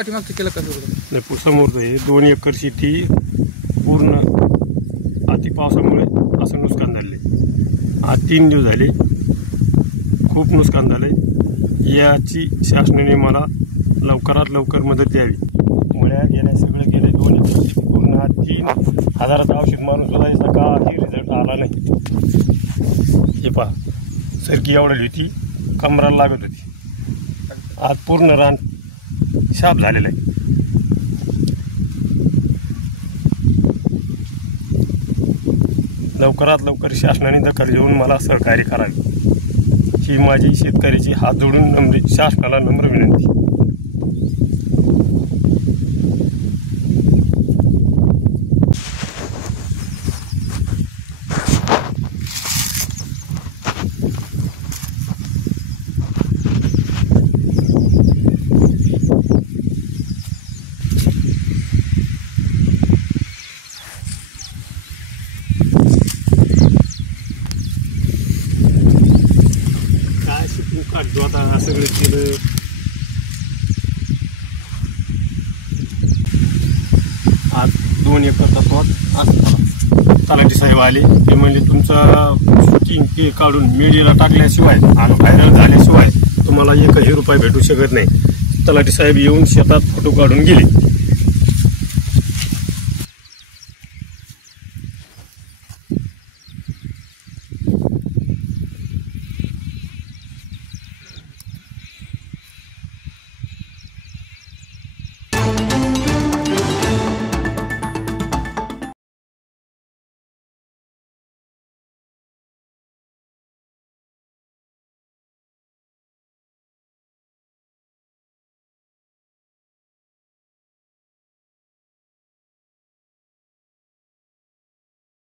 पाठीमागचं केलं का सगळं? नाही, समोरचं हे 2 एकर शेती पूर्ण अति पावसामुळे असं नुकसान झाले. आज 3 दिवस झाले, खूप नुकसान झाले. याची शासनाने मला लवकरात लवकर मदत द्यावी. मुळ्या गेल्या सगळं गेले. 2 एकर शेती पूर्ण आज 3,000चं औषध मारून सुद्धा याचा काही रिझल्ट आला नाही. हे पहा, सरकी एवढी होती, कमराला लागत होती. आज पूर्ण रान शाप झालेलं आहे. लवकरात लवकर शासनाने दखल घेऊन मला सहकार्य करावे, ही माझी शेतकऱ्याची हात जोडून शासनाला नम्र विनंती. आता सगळं केलं. आज 2 एकरचा प्लॉट असता. तलाठी साहेब आले, ते म्हणजे तुमचं शूटिंग ते काढून मीडियाला टाकल्याशिवाय आणि व्हायरल झाल्याशिवाय तुम्हाला 1 रुपया भेटू शकत नाही. तलाठी साहेब येऊन शेतात फोटो काढून गेले.